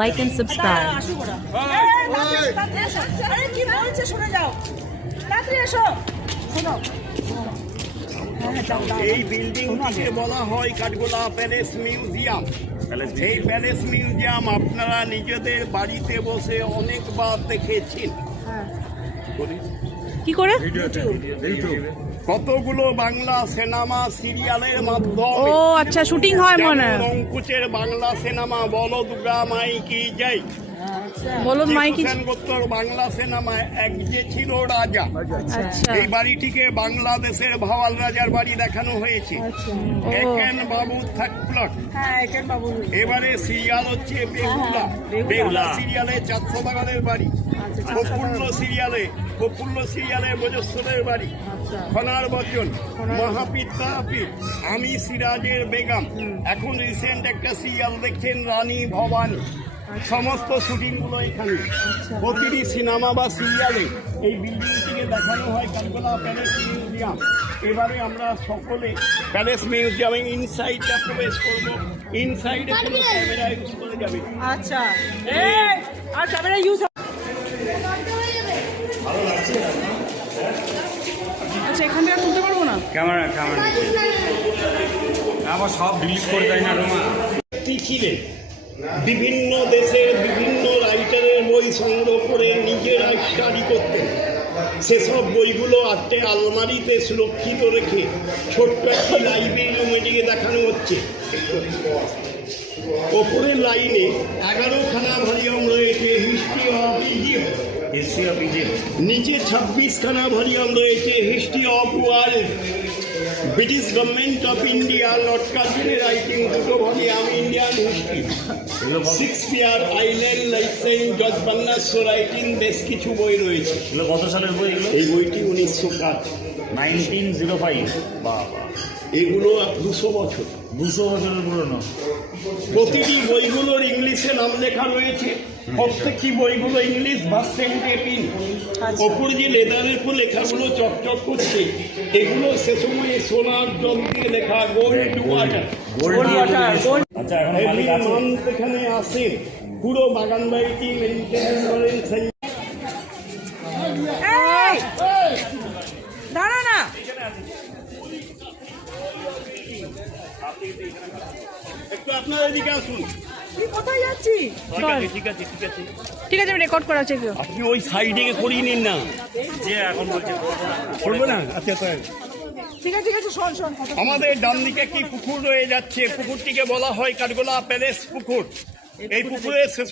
Like and subscribe. এই বিল্ডিংটিকে বলা হয় কাঠগোলা প্যালেস মিউজিয়াম। এই প্যালেস মিউজিয়াম আপনারা নিজেদের বাড়িতে বসে অনেকবার দেখেছেন। কি করে? কতগুলো বাংলা সিনেমা সিরিয়ালের মাধ্যমে। ও আচ্ছা, শুটিং হয় মনে হয়। অঙ্কুশের বাংলা সিনেমা বলো দুর্গা মাই কি যাই, বলদ মাইকি। সেনগুপ্তর বাংলা সিনেমায় এক যে ছিল রাজা। আচ্ছা, এই বাড়িটিকে বাংলাদেশের ভাওয়াল রাজার বাড়ি দেখানো হয়েছে। একেন বাবু থাকপ্লট। এবারে সিরিয়াল হচ্ছে বেহুলা। বেহুলা সিরিয়ালে 400 বাগানের বাড়ি। প্রফুল্ল সিরিয়ালে ভোজেশ্বরের বাড়ি। খনার বচন, মহাপীর তারাপীর, আমি সিরাজের বেগম। এখন রিসেন্ট একটা সিরিয়াল দেখছেন রানী ভবানী। সমস্ত শুটিং গুলো এখানে। প্রতিটি সিনেমা বা সিরিয়ালে এই বিল্ডিংটিকে দেখানো হয় কাঠগোলা প্যালেস মিউজিয়াম। এবারে আমরা সকলে প্যালেস মিউজিয়ামে ইনসাইডটা প্রবেশ করব। ইনসাইডে কোনো ক্যামেরা ইউজ করে যাবে। আচ্ছা, আর ক্যামেরা ইউজ। আচ্ছা, এখান থেকে তুলতে পারবো না ক্যামেরা আবার সব ডিলিট করে দেয় না রোমা। ছিলেন বিভিন্ন দেশের বিভিন্ন রাইটারের বই সংগ্রহ করে নিজেরা স্টাডি করতেন। সেসব বইগুলো আটটে আলমারিতে সুরক্ষিত রেখে ছোট্ট একটি লাইব্রেরি রুম এটিকে দেখানো হচ্ছে। ওপরের লাইনে 11খানা ভলিউম রয়েছে হিস্ট্রি অফ ইজিপ্ট। নিচে 26খানা ভলিউম রয়েছে history of world. British government of India lord কার্জনের writing 2 volume Indian history. Shakespeare, island licence, George Bernard's writing, বেশ কিছু বই রয়েছে। কত সালের বই এগুলো? এই বইটি 1905। 1905। বাবা, এগুলো 200 বছর। 200 বছরের পুরনো। প্রতিটি বইগুলোর ইংলিশে নাম লেখা রয়েছে। প্রত্যেকটি বইগুলো ইংলিশ ভার্সেন্টে প্রিন্ট। ওপর যে লেদারের উপর লেখাগুলো চকচক করছে, এগুলো সে সময় সোনার জল দিয়ে লেখা গোল্ড ওয়াটার। আচ্ছা, এখন মালিক আছে? এখানে আসে পুরো বাগান বাড়িটি মেনটেন করেন। দাঁড়া না, একটু আপনারা এদিকে আসুন। কোথায় যাচ্ছি? ঠিক আছে ঠিক আছে, আমি রেকর্ড করা আছে। আপনি ওই সাইডে করিয়ে নিন না। যে এখন বলছে করবো না। আচ্ছা, ঠিক আছে শোন। আমাদের ডান দিকে একটি পুকুর রয়ে যাচ্ছে। পুকুরটিকে বলা হয় কাঠগোলা প্যালেস পুকুর। এই পুকুরের শেষ